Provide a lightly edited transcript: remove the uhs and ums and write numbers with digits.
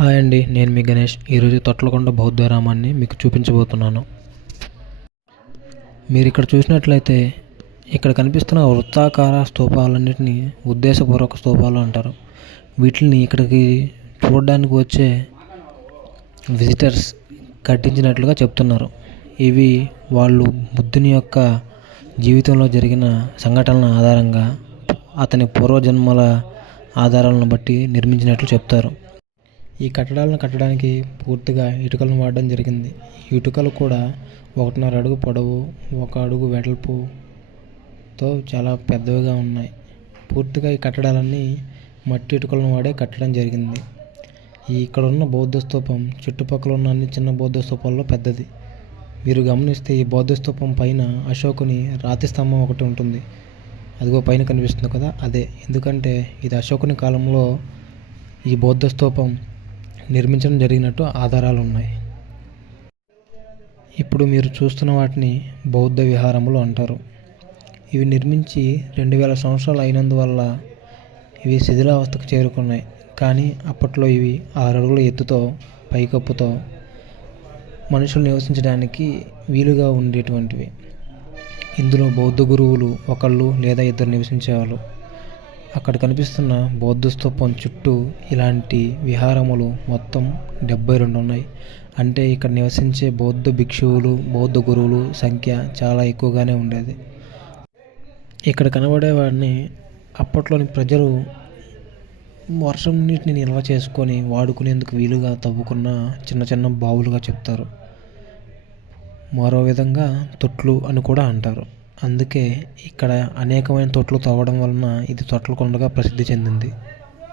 Hi అండి, నేను మీ గణేష్. ఈరోజు తొట్లకొండ బౌద్ధరామాన్ని మీకు చూపించబోతున్నాను. మీరు ఇక్కడ చూసినట్లయితే ఇక్కడ కనిపిస్తున్న వృత్తాకార స్తూపాలన్నింటినీ ఉద్దేశపూర్వక స్తూపాలు అంటారు. వీటిని ఇక్కడికి చూడడానికి వచ్చే విజిటర్స్ కట్టించినట్లుగా చెప్తున్నారు. ఇవి వాళ్ళు బుద్ధుని యొక్క జీవితంలో జరిగిన సంఘటనల ఆధారంగా అతని పూర్వజన్మల ఆధారాలను బట్టి నిర్మించినట్లు చెప్తారు. ఈ కట్టడాలను కట్టడానికి పూర్తిగా ఇటుకలను వాడడం జరిగింది. ఇటుకలు కూడా 1.5 అడుగు పొడవు, 1 అడుగు వెడల్పుతో చాలా పెద్దవిగా ఉన్నాయి. పూర్తిగా ఈ కట్టడాలన్నీ మట్టి ఇటుకలను వాడే కట్టడం జరిగింది. ఇక్కడ ఉన్న బౌద్ధ స్తూపం చుట్టుపక్కల ఉన్న అన్ని చిన్న బౌద్ధ స్తూపాల్లో పెద్దది. మీరు గమనిస్తే ఈ బౌద్ధ స్తూపం పైన అశోకుని రాతి స్తంభం ఒకటి ఉంటుంది. అదిగో పైన కనిపిస్తుంది కదా, అదే. ఎందుకంటే ఇది అశోకుని కాలంలో ఈ బౌద్ధ స్తూపం నిర్మించడం జరిగినట్టు ఆధారాలు ఉన్నాయి. ఇప్పుడు మీరు చూస్తున్న వాటిని బౌద్ధ విహారములు అంటారు. ఇవి నిర్మించి 2000 సంవత్సరాలు అయినందువల్ల ఇవి శిథిలావస్థకు చేరుకున్నాయి. కానీ అప్పట్లో ఇవి 6 అడుగుల ఎత్తుతో పైకప్పుతో మనుషులు నివసించడానికి వీలుగా ఉండేటువంటివి. ఇందులో బౌద్ధ గురువులు 1 లేదా 2 నివసించేవాళ్ళు. అక్కడ కనిపిస్తున్న బౌద్ధ స్తూపం చుట్టూ ఇలాంటి విహారములు మొత్తం 72 ఉన్నాయి. అంటే ఇక్కడ నివసించే బౌద్ధ భిక్షువులు, బౌద్ధ గురువులు సంఖ్య చాలా ఎక్కువగానే ఉండేది. ఇక్కడ కనబడేవాడిని అప్పట్లోని ప్రజలు వర్షం నీటిని నిల్వ చేసుకొని వాడుకునేందుకు వీలుగా తవ్వుకున్న చిన్న చిన్న బావులుగా చెప్తారు. మరో విధంగా తొట్లు అని కూడా అంటారు. అందుకే ఇక్కడ అనేకమైన తొట్లు తవ్వడం వలన ఇది తొట్లకొండగా ప్రసిద్ధి చెందింది.